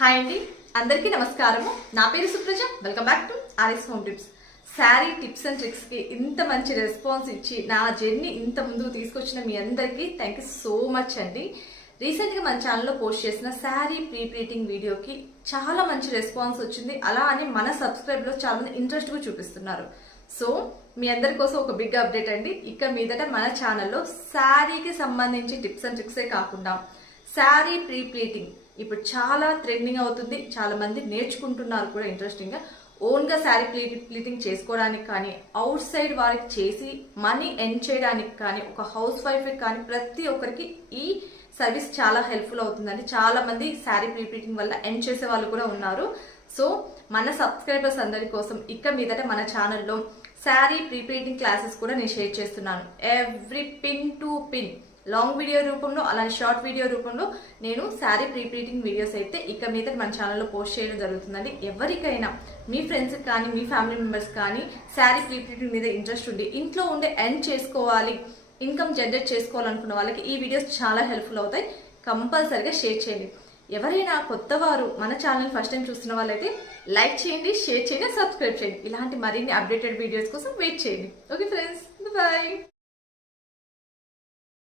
Hi అండి, అందరికీ నమస్కారము. నా పేరు Supraja. Welcome back to RS home tips. Sari tips and tricks కి ఇంత మంచి రెస్పాన్స్ ఇచ్చి నా జర్నీ ఇంత ముందుకు తీసుకొచ్చిన మీ అందరికీ థ్యాంక్ యూ సో మచ్ అండి. రీసెంట్ గా మన ఛానల్లో పోస్ట్ చేసిన శారీ ప్రీ ప్లీటింగ్ వీడియోకి చాలా మంచి రెస్పాన్స్ వచ్చింది. అలా అని మన సబ్స్క్రైబ్ లో చాలా మంది ఇంట్రెస్ట్ గా చూపిస్తున్నారు. సో మీ అందరి కోసం ఒక బిగ్ అప్డేట్ అండి. ఇక మీదట మన ఛానల్లో శారీకి సంబంధించి టిప్స్ అండ్ ట్రిక్సే కాకుండా శారీ ప్రీ ప్లీటింగ్ ఇప్పుడు చాలా ట్రెండింగ్ అవుతుంది. చాలా మంది నేర్చుకుంటున్నారు కూడా ఇంట్రెస్టింగ్ గా. ఓన్ గా శారీ ప్లీటింగ్ చేసుకోవడానికి కానీ, అవుట్ సైడ్ వారికి చేసి మనీ ఎర్న్ చేయడానికి కానీ, ఒక హౌస్ వైఫ్ కానీ ప్రతి ఒక్కరికి ఈ సర్వీస్ చాలా హెల్ప్ఫుల్ అవుతుందండి. చాలా మంది శారీ ప్లీటింగ్ వల్ల ఎర్న్ చేసే వాళ్ళు కూడా ఉన్నారు. సో మన సబ్స్క్రైబర్స్ అందరి కోసం ఇక మీదట మన ఛానల్లో శారీ ప్లీటింగ్ క్లాసెస్ కూడా నేను షేర్ చేస్తున్నాను. Every pin to pin long video రూపంలో, అలానే షార్ట్ వీడియో రూపంలో నేను శారీ ప్లీటింగ్ వీడియోస్ అయితే ఇక మీద మన ఛానల్లో పోస్ట్ చేయడం జరుగుతుందండి. ఎవరికైనా మీ ఫ్రెండ్స్ కానీ, మీ ఫ్యామిలీ మెంబర్స్ కానీ శారీ ప్లీటింగ్ మీద ఇంట్రెస్ట్ ఉండి ఇంట్లో ఉండే ఎర్న్ చేసుకోవాలి, ఇన్కమ్ జనరేట్ చేసుకోవాలనుకున్న వాళ్ళకి ఈ వీడియోస్ చాలా హెల్ప్ఫుల్ అవుతాయి. కంపల్సరిగా షేర్ చేయండి. ఎవరైనా కొత్త వారు మన ఛానల్ ఫస్ట్ టైం చూస్తున్న వాళ్ళైతే లైక్ చేయండి, షేర్ చేయండి, సబ్స్క్రైబ్ చేయండి. ఇలాంటి మరిన్ని అప్డేటెడ్ వీడియోస్ కోసం వెయిట్ చేయండి. Okay friends, bye.